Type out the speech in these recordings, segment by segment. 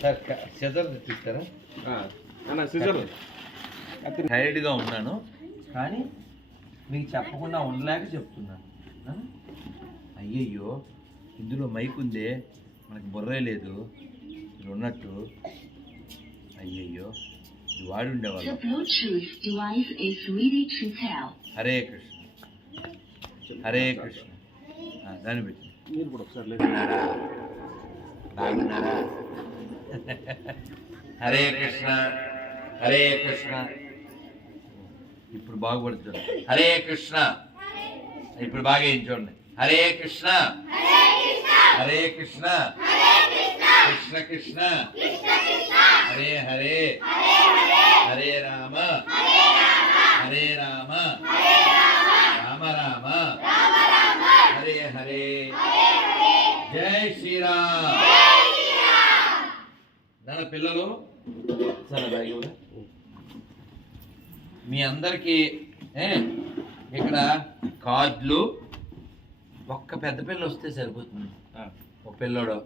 Sir సెజర్ తెప్పిస్తారా అన్న scissor టైర్డ్గా ఉన్నాను కానీ మీకు చెప్పకుండా ఉండలేక చెప్తున్నాను? అయ్యయ్యో ఇందులో మైక్ ఉందే మనకు బుర్రే లేదు. ఉన్నట్టు అయ్యయ్యో. వాడి ఉండేవాళ్ళు The Bluetooth device is ready to pair. Hare Krishna. Hare Krishna. దాన్ని పెట్టి. మీరు కూడా ఒకసారి బాగున్నారా హరే కృష్ణ. హరే కృష్ణ. ఇప్పుడు బాగుపడుతుంది. హరే కృష్ణ. ఇప్పుడు బాగా ఏం చూడండి. హరే కృష్ణ. హరే కృష్ణ. కృష్ణ కృష్ణ. హరే హరే. హరే రామ. హరే రామ. రామ రామ. హరే హరే. జై శ్రీరామ్. నాన్న పిల్లలు? మీ అందరికీ ఇక్కడ కార్డులు. ఒక్క పెద్ద పిల్ల వస్తే సరిపోతుంది. ఒక పిల్లోడు.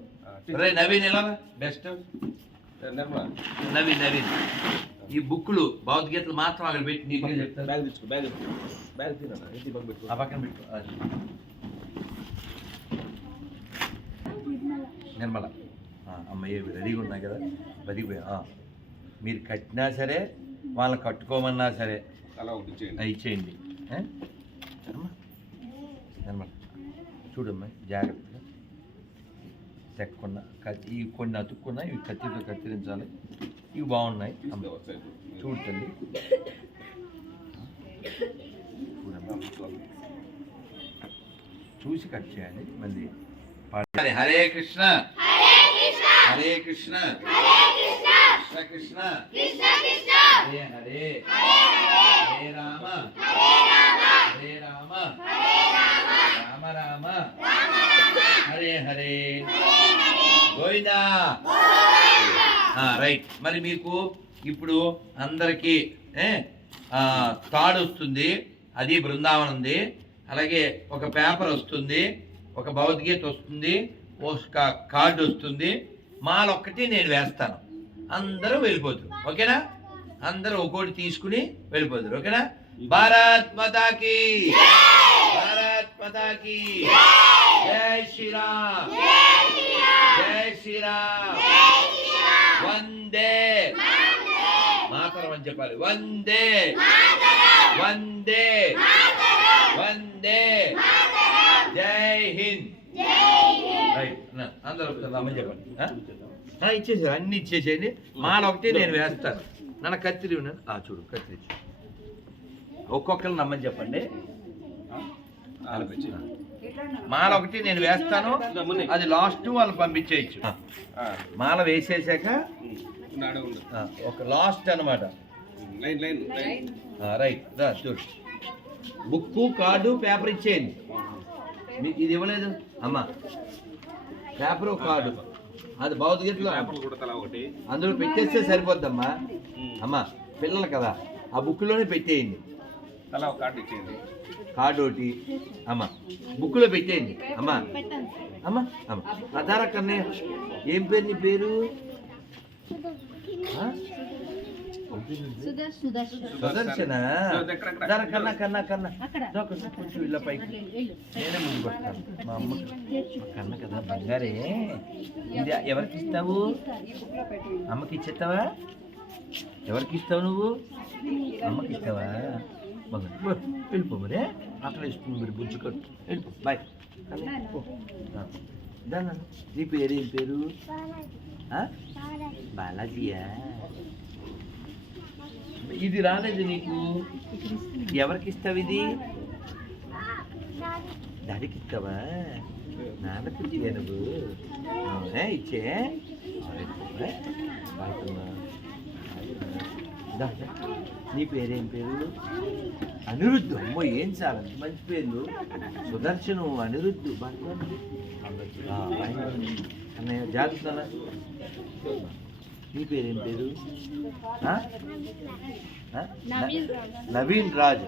రే నవీన్ ఎలా బెస్ట్. నవీన్ నవీన్. ఈ బుక్లు భగవద్గీతలు మాత్రం అక్కడ పెట్టి నీట్గా చెప్తారు బ్యాగ్ తెచ్చుకో బ్యాగ్ బ్యాగ్ తిన్నా ఇంటి పక్క పెట్టుకో ఆ పక్కన పెట్టు అది. నిర్మల. ఆ, అమ్మయ్య ఇవి రెడీగా ఉన్నాయి కదా? బతికిపోయా ఆ. మీరు కట్టినా సరే వాళ్ళని కట్టుకోమన్నా సరే అలా ఇచ్చేయండి. నిర్మల. చూడమ్మా జాగ్రత్తగా. తెక్కకుండా కత్తి ఇవి కొన్ని అతుక్కున్నా ఇవి కత్తితో కత్తిరించాలి. ఇవి బాగున్నాయి. అమ్మ. తీసుకో సైడ్ చూడు. తల్లి చూడమ్మా చూసి కట్ చేయాలి మళ్ళీ. పాడాలి. హరే కృష్ణ. హరే కృష్ణ. కృష్ణ. కృష్ణ. హరే హరే. హరే రామ. హరే రామ. రామ. రామ. హరే హరే. గోవిందా. రైట్. మరి మీకు ఇప్పుడు అందరికీ తాడు వస్తుంది. అది బృందావనం ఉంది. అలాగే ఒక పేపర్ వస్తుంది. ఒక భగవద్గీత వస్తుంది. ఒక కార్డు వస్తుంది. మాల ఒక్కటి నేను వేస్తాను. అందరూ వెళ్ళిపోతారు. ఓకేనా? అందరూ ఒక్కోటి తీసుకుని వెళ్ళిపోతారు. ఓకేనా? భారత్ మాతాకి! భారత్ మాతాకి! జై శ్రీరామ్! జై శ్రీరామ్! వందే. మాతరం అని చెప్పాలి. వందే. వందే. వందే. జై హింద్. రైట్. అందరూ ఒకసారి చెప్పండి. ఇచ్చేసారు. అన్ని ఇచ్చేసేయండి. మాల ఒకటి నేను వేస్తాను. నన్ను కత్తిరి ఆ చూడు కత్తిరి. ఒక్కొక్కరు నమ్మని చెప్పండి. మాల ఒకటి నేను వేస్తాను. అది లాస్ట్ వాళ్ళు పంపించేయచ్చు. మాల వేసేసాక ఒక లాస్ట్ ఆ, రైట్ రా చూడు. బుక్కు కార్డు పేపర్ ఇచ్చేయండి. మీకు ఇది ఇవ్వలేదు? అమ్మా. Paper card. అది ఒకటి. అందులో పెట్టేస్తే సరిపోద్దమ్మా. అమ్మా పిల్లలు కదా ఆ బుక్లోనే పెట్టేయండి. తలా ఒక కార్డు ఒకటి. అమ్మా బుక్లో పెట్టేయండి. అమ్మా. అమ్మా అమ్మా. అధార కన్నయ్య ఏం పేరు నీ పేరు? సుదర్శన. కన్నా కన్నా కన్నా. కొంచెం పైకి. నేనే ముందు మా అమ్మ కన్న. కదా బంగారే. ఇది ఎవరికి ఇస్తావు? అమ్మకి ఇచ్చేస్తావా? ఎవరికి ఇస్తావు నువ్వు? అమ్మకి ఇస్తావా? బంగారు పో, వెళ్ళిపో మరి అక్కడ ఇస్తుంది మరి బుజ్జి కట్టు. వెళ్ళిపో బాయ్. పో. ఆ. దా నాన్న. నీ పేరు ఏం పేరు ఆ? బాలాజీయా ఇది రాలేదు నీకు ఎవరికి ఇస్తావు ఇది డాడీకి ఇస్తావా నాన్నకి ఇచ్చే నువ్వు అవునా? ఇచ్చే సరే, నీ పేరేం పేరు? అనిరుద్ధు. అమ్మో ఏం చాలా మంచి పేర్లు. సుదర్శనం అనిరుద్ధు. అన్నయ్య జాగ్రత్త నీ పేరేం పేరు? నవీన్ రాజు.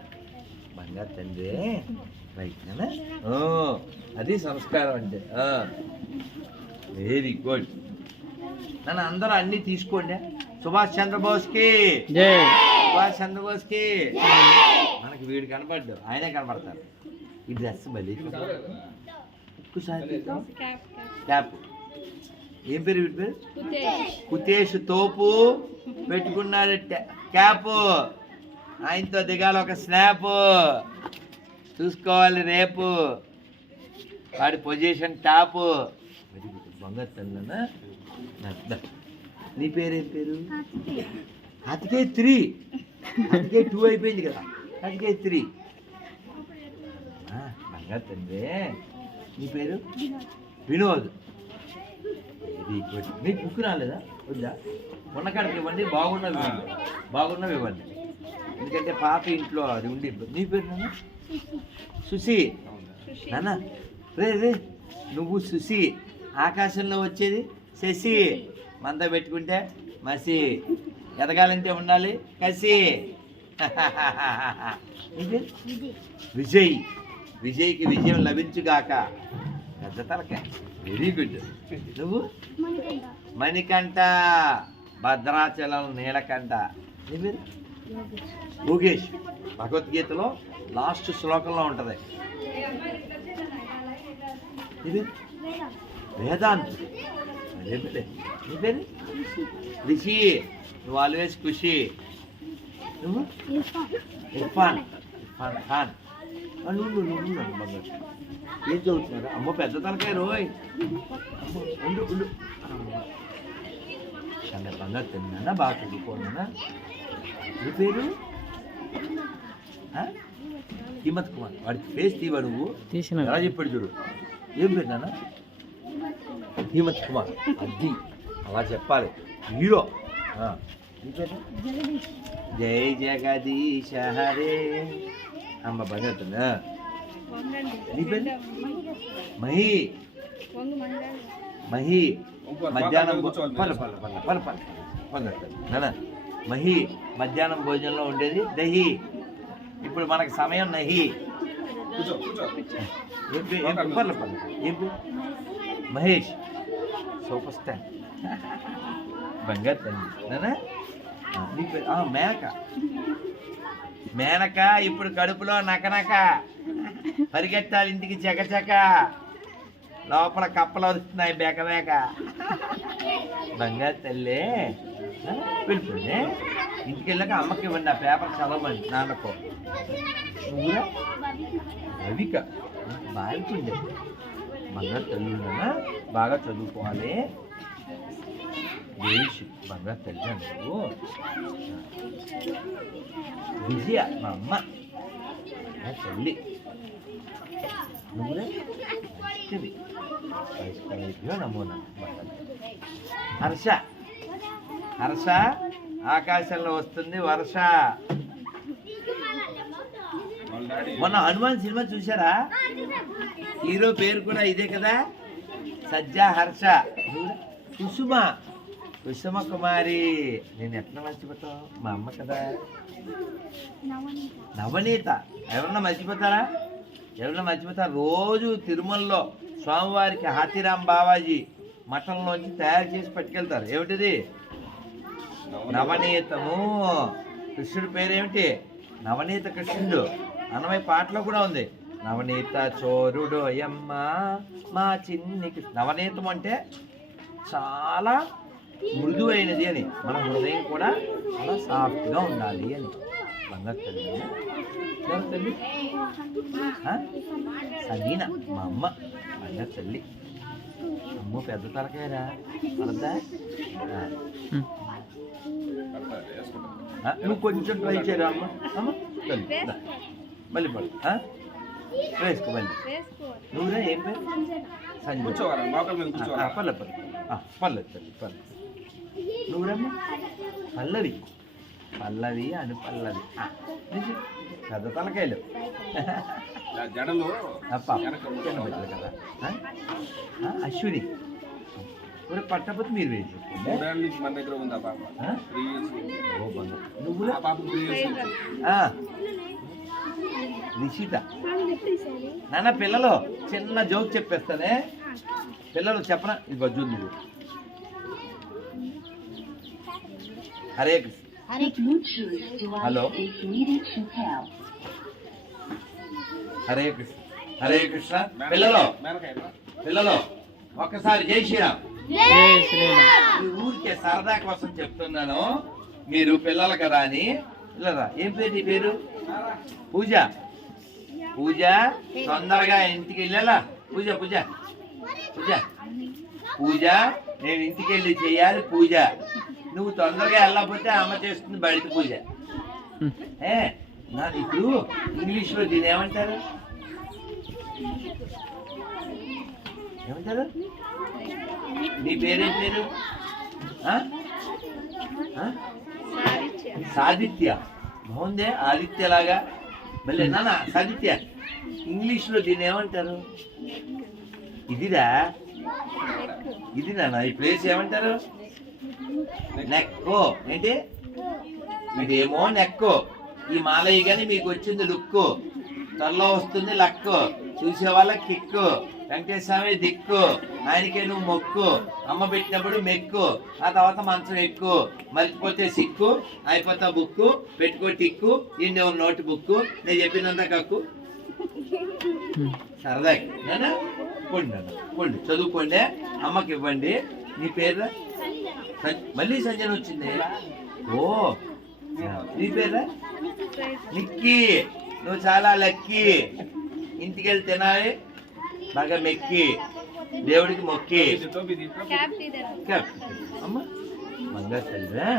బంగారు తండ్రి. రైట్నా ఓ, అది సంస్కారం అంటే. వెరీ గుడ్ నన్ను అందరూ అన్నీ తీసుకోండి. సుభాష్ చంద్రబోస్కి. సుభాష్ చంద్రబోస్కి. మనకి వీడు కనపడ్డు ఆయనే కనపడతారు ఈ డ్రెస్ బలి ఒక్కసారి క్యాప్. ఏం పేరు వీడి పేరు? కుతేష్. తోపు పెట్టుకున్నాడు. క్యాప్. ఆయనతో దిగాలి ఒక స్నాప్. చూసుకోవాలి రేపు. వాడి పొజిషన్ టాప్. బంగారు తల్లనా నీ పేరేం పేరు? అతికే త్రీ. అతికే టూ అయిపోయింది కదా. అతికే త్రీ. బంగారు తండ్రి. నీ పేరు? వినోద్. మీకు బుక్ రాలేదా? వద్దా? ఉన్న కాడికి ఇవ్వండి బాగున్నవి ఇవ్వండి. బాగున్నవి ఇవ్వండి. ఎందుకంటే పాప ఇంట్లో అది ఉండి నీ పేరు నాన్న? సుసి నాన్న రే రే. నువ్వు సుసి ఆకాశంలో వచ్చేది శశి. మంద పెట్టుకుంటే మసి. ఎదగాలంటే ఉండాలి. కసి? విజయ్. విజయ్కి విజయం లభించుగాక. పెద్ద తలకాయ. వెరీ గుడ్ నువ్వు? మణికంఠ. భద్రాచలం నీలకంఠ. నీ పేరు? యోగేష్. భగవద్గీతలో లాస్ట్ శ్లోకంలో ఉంటుంది. నీ పేరు? వేదాంత్. అదే పేరే. రిషి నువ్వు ఆల్వేస్ ఖుషి నువ్వు? ఇర్ఫాన్. ఇర్ఫాన్ ఖాన్. నువ్వు నువ్వు నన్ను బంగారు. ఏం చదువుతున్నారు అమ్మ పెద్ద తలకాయ రోయ్. ఉండు ఉండు. బంగారు తిన్నానా? బాగా చదువుకోనా నీ పేరు? హిమత్ కుమార్. వాడి ఫేస్ తీవా నువ్వు? తీసిన. ఎలా చెప్పాడు చూడు. ఏం పేరు నాన్న? హిమత్ కుమార్. అది. అలా చెప్పాలి. హీరో. జై జగదీశ హరే. అమ్మ భగవతున్నా నీ పేరు? మహి. మహి. మధ్యాహ్నం పల్ల పల్ల పల్ల పల్ల పొందొద్దు. నాన్న మహి మధ్యాహ్నం భోజనంలో ఉండేది దహి. ఇప్పుడు మనకి సమయం నహి. మహేష్. Super star. బంగారు తల్లి. మేనక. మేనక ఇప్పుడు కడుపులో నకనక. పరిగెత్తాలి ఇంటికి చకచక. లోపల కప్పలు వస్తున్నాయి బేకబేక బంగారు తల్లి. వెళ్ళిపోయింది ఇంటికి వెళ్ళాక అమ్మకి ఇవ్వండి ఆ పేపర్ చదవమని నాన్నకు. నువ్వురా? రవిక. బాగుండే బంగారు తల్లి బాగా చదువుకోవాలి. దేశ్ బంగారు తల్లి నువ్వు. విజయ మా అమ్మ. తల్లి. నువ్వురే మంచిది వైష్ణవేభ్యో నమో నమః. హర్ష. హర్ష ఆకాశంలో వస్తుంది వర్ష. మొన్న హనుమాన్ సినిమా చూసారా హీరో పేరు కూడా ఇదే కదా? సజ్జా హర్ష. కుసుమ. కుసుమ కుమారి. నేను ఎట్లా మర్చిపోతావు? మా అమ్మ కదా. నవనీత. ఎవరన్నా మర్చిపోతారా? ఎవరన్నా మర్చిపోతారా? రోజు తిరుమలలో స్వామివారికి హాతిరామ్ బావాజీ మఠంలోంచి తయారు చేసి పట్టుకెళ్తారు. ఏమిటిది? నవనీతము. కృష్ణుడి పేరేమిటి? నవనీత కృష్ణుడు. అన్నమయ్య పాటలో కూడా ఉంది. నవనీత చోరుడు అయ్యమ్మ మా చిన్ని కృష్ణ. నవనీతం అంటే చాలా మృదువైనది అని మన హృదయం కూడా చాలా సాఫ్ట్గా ఉండాలి అని. బంగారు తల్లి ఎవరు తల్లి? సలీనా మా అమ్మ. బంగారు తల్లి. అమ్మ పెద్ద తలకాయరా. ఆ, నువ్వు కొంచెం ట్రై చేయరా అమ్మ? అమ్మ. మళ్ళీ పడు. ఆ? వేసుకో. మళ్ళీ నువ్వురా ఏం పేరు? సంజయ్ కూర్చోవాలా? పల్లె పల్లె. పల్లె తల్లి పల్లె. నువ్వురమ్మ పల్లవి. పల్లవి అని పల్లవి. పెద్ద తలకాయలు. జడలు బిడ్డలు కదా. అశ్విని. ఒరే పట్టకపోతే మీరు వేసి చెప్పుకోండి మూడేళ్ళ నుంచి మన దగ్గర ఉంది పాప పాప త్రీ ఇయర్స్ నుంచి. ఆ. నిషిత. నాన్న పిల్లలు చిన్న జోక్ చెప్పేస్తానే. పిల్లలు చెప్పనా ఇది బజ్జు నువ్వు. హరే కృష్ణ. Pair. హరే కృష్ణ. హరే కృష్ణ. పిల్లలు? పిల్లలు ఒక్కసారి జై శ్రీరామ్. ఈ ఊరికే సరదా కోసం చెప్తున్నాను. మీరు పిల్లలు కదా అని. పిల్లరా ఏం పేరు నీ పేరు? పూజ? పూజ తొందరగా ఇంటికి వెళ్ళాలా? పూజ పూజ. పూజ. పూజ నేను ఇంటికి వెళ్ళి చేయాలి పూజ. నువ్వు తొందరగా వెళ్ళకపోతే అమ్మ చేస్తుంది బయట పూజ. ఏ నా ఇప్పుడు ఇంగ్లీష్లో దీని ఏమంటారు? ఏమంటారు? నీ పేరేం పేరు? సాదిత్య. బాగుందే? ఆదిత్యలాగా? మళ్ళీ నాన్న సాదిత్య ఇంగ్లీష్లో దీన్ని ఏమంటారు? ఇదిరా? ఇది నాన్న ఈ ప్లేస్ ఏమంటారు? నెక్కో. ఏంటి? ఇదేమో నెక్కో. ఈ మాలయ్య కానీ మీకు వచ్చింది లుక్కు. త్వరలో వస్తుంది లక్కు. చూసే వాళ్ళకి కిక్కు. వెంకటేశ్వర స్వామి దిక్కు. ఆయనకే నువ్వు మొక్కు. అమ్మ పెట్టినప్పుడు మెక్కు. ఆ తర్వాత మంచం ఎక్కు. మర్చిపోతే సిక్కు. అయిపోతా బుక్కు. పెట్టుకో టిక్కు. ఇండే నోట్ బుక్కు? నేను చెప్పినంత కక్కు. సరదా. నాన్న పొండి పొండి. చదువుకోండి. అమ్మకి ఇవ్వండి. నీ పేరు మళ్ళీ సంజన వచ్చింది. ఓ. నీ పేరా నిక్కీ. నువ్వు చాలా లక్కీ. ఇంటికి వెళ్తే తినాలి. బాగా మెక్కి దేవుడికి మొక్కి. అమ్మ బంగారు తల్లిరా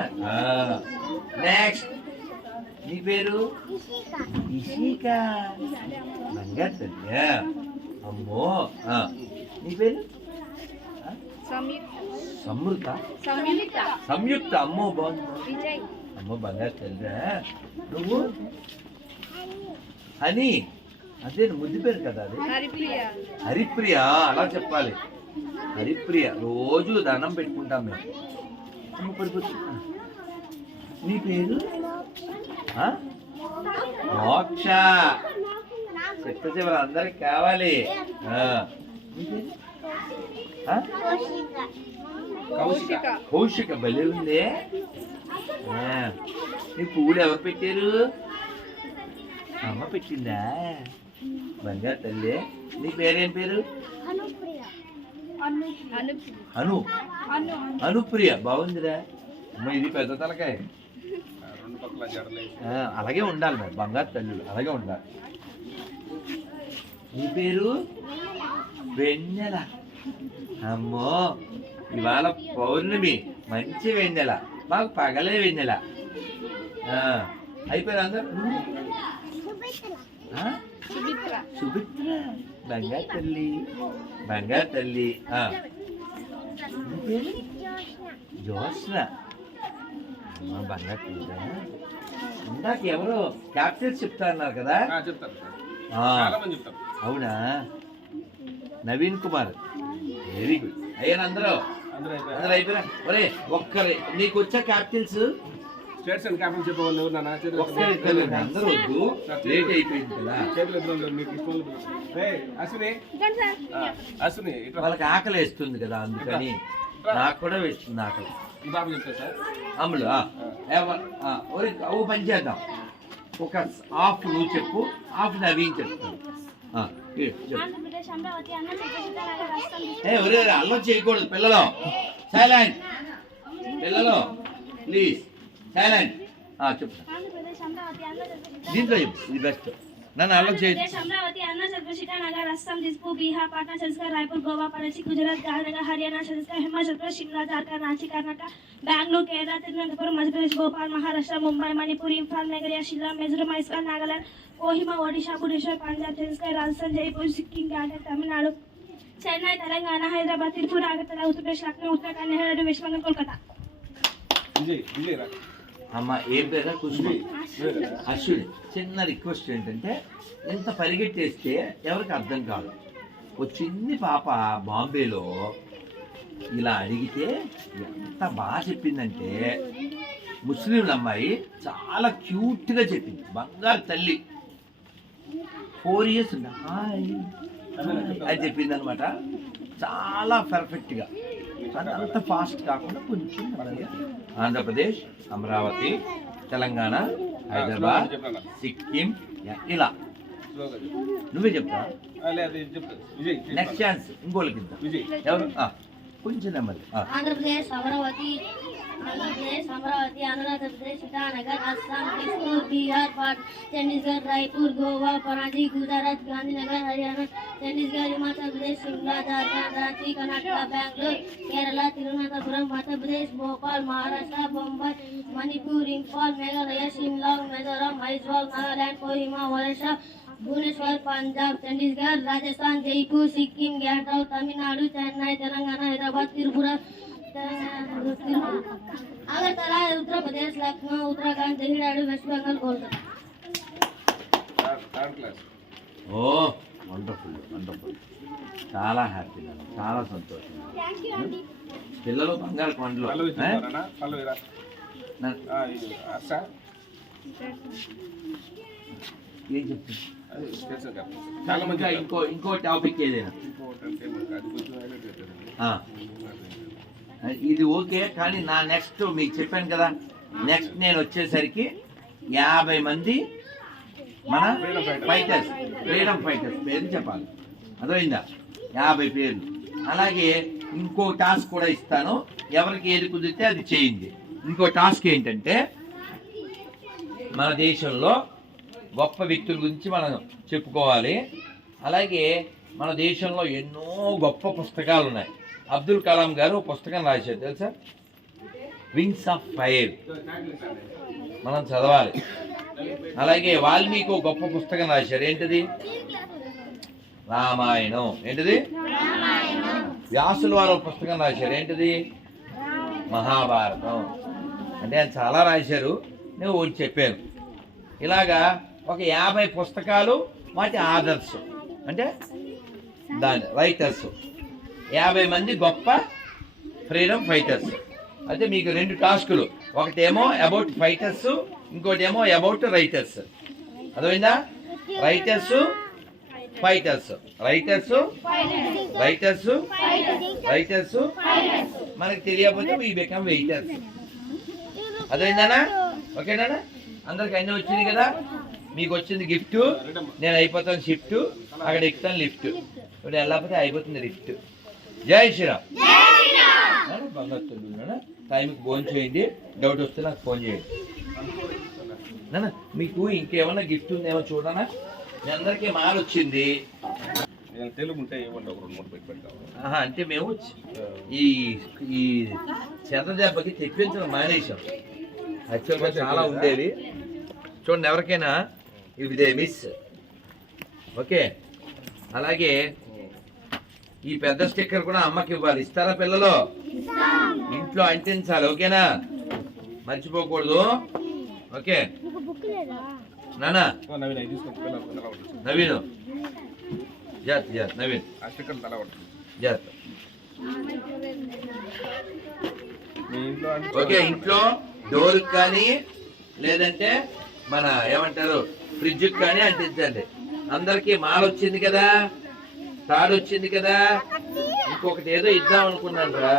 నెక్స్ట్ నీ పేరు? ఇషిక. బంగారు తల్లి అమ్మో. నీ పేరు? సమృత సంయుక్త. అమ్మో బాగుంది. అమ్మో బంగారు తల్లిరా నువ్వు? అని అదే ముద్దు పేరు కదా అది? హరిప్రియ. అలా చెప్పాలి. హరిప్రియ రోజు దండం పెట్టుకుంటాం మేము. నీ పేరు? ఆ? మోక్ష. చెత్త చివరి అందరికి కావాలి? కౌశిక. కౌశిక భలే ఉంది. ఆ. నీ పువ్వులు ఎవరు పెట్టారు? అమ్మ పెట్టిందా? బంగారు తల్లి. నీ పేరేం పేరు? అను. అనుప్రియ. బాగుందిరా. అమ్మ ఇది పెద్ద తలకాయ. అలాగే ఉండాలి మరి. బంగారు తల్లులు అలాగే ఉండాలి. నీ పేరు? వెన్నెల. అమ్మో ఇవాళ పౌర్ణమి. మంచి వెన్నెల. మాకు పగలే వెన్నెల. అయిపోయారు అందరు? ఆ? సుమిత్ర బంగారు తల్లి బంగారు తల్లి ఆ. నీ పేరు జోష్న. అమ్మ బంగారు తల్లిరా ఇందాక ఎవరో క్యాప్టెన్స్ చెప్తా అన్నారు కదా? ఆ, చెప్తారు సార్. ఆ, చాలా మంది చెప్తారు అవునా? నవీన్ కుమార్. Very good. అయ్యారు అందరూ. అందరూ అయిపోయారు? అయిపోయినా ఒరే ఒక్కరే నీకు వచ్చా క్యాప్టెన్స్? స్టేట్స్ అండ్ క్యాప్టెన్ చెప్పేవాళ్ళు ఎవరు? నాన్న చేతులు ఒక్కరే ఎత్తండి. ఇద్దరు అందరూ వద్దు లేట్ అయిపోయింది కదా. చేతులు ఎత్తున్నారు మీకు ఇష్టం అశ్విని. అశ్విని వాళ్ళకి ఆకలి వేస్తుంది కదా అందుకని నాకు కూడా వేస్తుంది ఆకలి. ఈ బాబు చెప్తా సార్. అమ్ములు ఓ పని చేద్దాం. ఒక హాఫ్ నువ్వు చెప్పు హాఫ్ నవీన్ చెప్తాను అల్లరి చేయకూడదు పిల్లలు. సైలెంట్. పిల్లలు ప్లీజ్. సైలెంట్ చెప్తా దీంట్లో చెప్పు ఇది బెస్ట్ నన్ను అలౌట్ చేయొచ్చు అమరావతి అన్నా చంద్రశేఖర్ నగర్ అస్సాం దిస్పూ బీహార్ పాట్నా ఛత్తీస్గఢ్ రాయపూర్ గోవా పరచి గుజరాత్ గాంధీనగర్ హర్యానా ఛత్తీస్గఢ్ హిమాచల్ షిమ్లా జార్ఖండ్ రాంచి కర్ణాటక బెంగళూరు కేరళ తిరువనంతపురం మధ్యప్రదేశ్ భోపాల్ మహారాష్ట్ర ముంబై మణిపూర్ ఇంఫాల్ మేఘాలయ షిల్లాంగ్ మిజోరం మైసూర్ నాగాలాండ్ కోహిమా ఒడిషా భువనేశ్వర్ పంజాబ్ ఛత్తీస్గఢ్ రాజస్థాన్ జైపూర్ సిక్కిం గ్యాంటాక్ తమిళనాడు చెన్నై తెలంగాణ హైదరాబాద్ తిరుపూర్ ఆగర్తల ఉత్తరప్రదేశ్ లక్నో ఉత్తరాఖండ్ నెహ్రూ విశ్వంగం కోల్కతా విజయ్ విజయ్ అమ్మ ఏం పేర? కుసుమ విజయ్ అశ్విని. చిన్న రిక్వెస్ట్ ఏంటంటే ఇంత పరిగెట్టేస్తే ఎవరికి అర్థం కాదు. ఓ చిన్ని పాప బాంబేలో ఇలా అడిగితే ఎంత బాగా చెప్పిందంటే ముస్లింల అమ్మాయి చాలా క్యూట్గా చెప్పింది. బంగారు తల్లి. Four years hi. అని చెప్పింది అనమాట చాలా పర్ఫెక్ట్గా అంత ఫాస్ట్ కాకుండా కొంచెం. ఆంధ్రప్రదేశ్ అమరావతి తెలంగాణ హైదరాబాద్ సిక్కిం ఇలా. నువ్వే చెప్తా నెక్స్ట్ ఛాన్స్ ఇంకోళ్ళకి కొంచెం నెమ్మది. ఆంధ్రప్రదేశ్ అమరావతి ఆంధ్రప్రదేశ్ అమరావతి ఆంధ్రప్రదేశ్ ఇటానగర్ అస్సాం కృష్ణూర్ బీహార్ పాట్ Chandigarh Raipur Goa Panaji Gujarat Gandhinagar Haryana Chandigarh Himachal Pradesh Shimla Jharkhand Ranchi Karnataka Bengaluru Kerala Thiruvananthapuram Madhya Pradesh Bhopal Maharashtra Bombay Manipur Imphal Meghalaya Shillong Mizoram Aizawl Nagaland Kohima Orissa Bhubaneswar Punjab Chandigarh Rajasthan Jaipur Sikkim గ్యాటౌ Tamil Nadu Chennai Telangana Hyderabad Tripura Agartala Uttar Pradesh Lucknow Uttarakhand Tamil Nadu west Bengal Kolkata third third class oh wonderful wonderful చాలా హ్యాపీ చాలా సంతోషం పిల్లలు బంగారు కొండలు పల్లవి ఏ? చెప్తుంది ఇంకో ఇంకో టాపిక్ ఏదైనా? ఇది ఓకే కానీ నా నెక్స్ట్ మీకు చెప్పాను కదా. నెక్స్ట్ నేను వచ్చేసరికి యాభై మంది మన ఫైటర్స్ ఫ్రీడమ్ ఫైటర్స్ పేరు చెప్పాలి. అర్థమైందా? యాభై పేర్లు. అలాగే ఇంకో టాస్క్ కూడా ఇస్తాను. ఎవరికి ఏది కుదిరితే అది చేయండి. ఇంకో టాస్క్ ఏంటంటే మన దేశంలో గొప్ప వ్యక్తుల గురించి మనం చెప్పుకోవాలి. అలాగే మన దేశంలో ఎన్నో గొప్ప పుస్తకాలు ఉన్నాయి. అబ్దుల్ కలాం గారు పుస్తకం రాశారు తెలుసా? వింగ్స్ ఆఫ్ ఫైర్ మనం చదవాలి. అలాగే వాల్మీకి ఒక గొప్ప పుస్తకం రాశారు. ఏంటిది? రామాయణం. ఏంటిది? వ్యాసుల వారు పుస్తకం రాశారు. ఏంటిది? మహాభారతం. అంటే ఆయన చాలా రాశారు. నేను ఒకటి చెప్పాను. ఇలాగా ఒక యాభై పుస్తకాలు వాటి ఆదర్శం. అంటే దాని రైటర్స్ యాభై మంది గొప్ప ఫ్రీడమ్ ఫైటర్స్. అయితే మీకు రెండు టాస్కులు. ఒకటేమో అబౌట్ ఫైటర్స్ ఇంకోటేమో అబౌట్ రైటర్స్. అర్థమైందా? Writers fighters. Writers writers writers. మనకు తెలియకపోతే వీ బికమ్ వెయిటర్స్ అదేందనా ఓకేనా? అందరికి అన్నీ వచ్చింది కదా? మీకు వచ్చింది గిఫ్ట్. నేను అయిపోతాను షిఫ్ట్. అక్కడ ఎక్కుతాను లిఫ్ట్. ఇప్పుడు వెళ్ళకపోతే అయిపోతుంది లిఫ్ట్. జై శ్రీరామ్. నాన్న, బంగారు తల్లి నాన్న. టైంకి ఫోన్ చేయండి. డౌట్ వస్తే నాకు ఫోన్ చేయండి. నాన్న మీకు ఇంకేమన్నా గిఫ్ట్ ఉందేమో చూడనా? మీ అందరికీ మాల వచ్చింది. నేను తెలుగు ఉంటే ఇవ్వండి ఒక రెండు మూడు పెట్టి పెడతాము ఆహా, అంటే మేము ఈ ఈ చెత్త దెబ్బకి తెప్పించడం మానేశాం. యాక్చువల్గా చాలా ఉండేవి చూడండి ఎవరికైనా ఇవి దే మిస్ ఓకే. అలాగే ఈ పెద్ద స్టిక్కర్ కూడా అమ్మకి ఇవ్వాలి. ఇస్తారా పిల్లలు? ఇంట్లో అంటించాలి ఓకేనా? మర్చిపోకూడదు. ఓకే. నానా? నవీన్ జాత్ జాత్ నవీన్? జాత్ ఓకే ఇంట్లో డోర్ కానీ లేదంటే మన ఏమంటారు ఫ్రిడ్జ్ కానీ అంటించండి. అందరికి మాల వచ్చింది కదా? తాడు వచ్చింది కదా ఇంకొకటి ఏదో ఇద్దాం అనుకున్నాను రా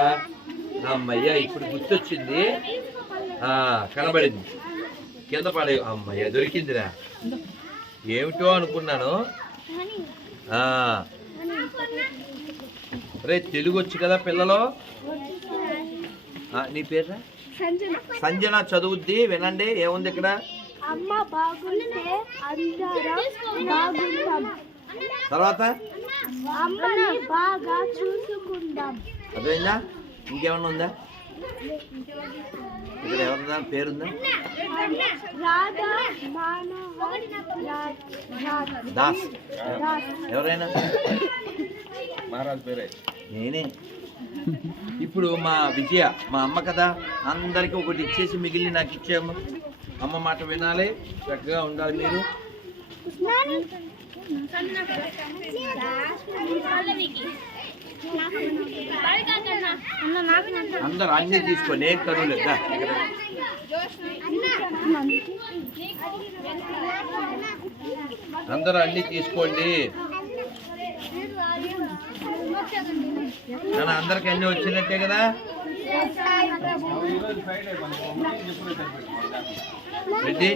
అమ్మయ్య ఇప్పుడు గుర్తొచ్చింది. ఆ కనబడింది. కింద పడే అమ్మయ్య దొరికిందిరా. ఏమిటో అనుకున్నాను. రే తెలుగు వచ్చు కదా పిల్లలు? నీ పేరు సంజన. చదువుద్ది వినండి. ఏముంది ఇక్కడ? తర్వాత? అమ్మని బాగా చూసుకుందాం. అర్థమైందా ఇంకేమన్నా ఉందా? ఇక్కడ ఎవరున్నా పేరుందా? రాధా మానవ దాస్. ఎవరైనా? మహారాజ్ పేరే. నేనే. ఇప్పుడు మా విజయ మా అమ్మ కదా అందరికీ ఒకటి ఇచ్చేసి మిగిలిన నాకు ఇచ్చేయమ్మ. అమ్మ మాట వినాలి చక్కగా ఉండాలి మీరు. అందరు అన్ని తీసుకోండి ఏం కరువు లేదు. అందరూ అన్ని తీసుకోండి. అందరికి అన్ని వచ్చినట్టే కదా? రెడ్డి?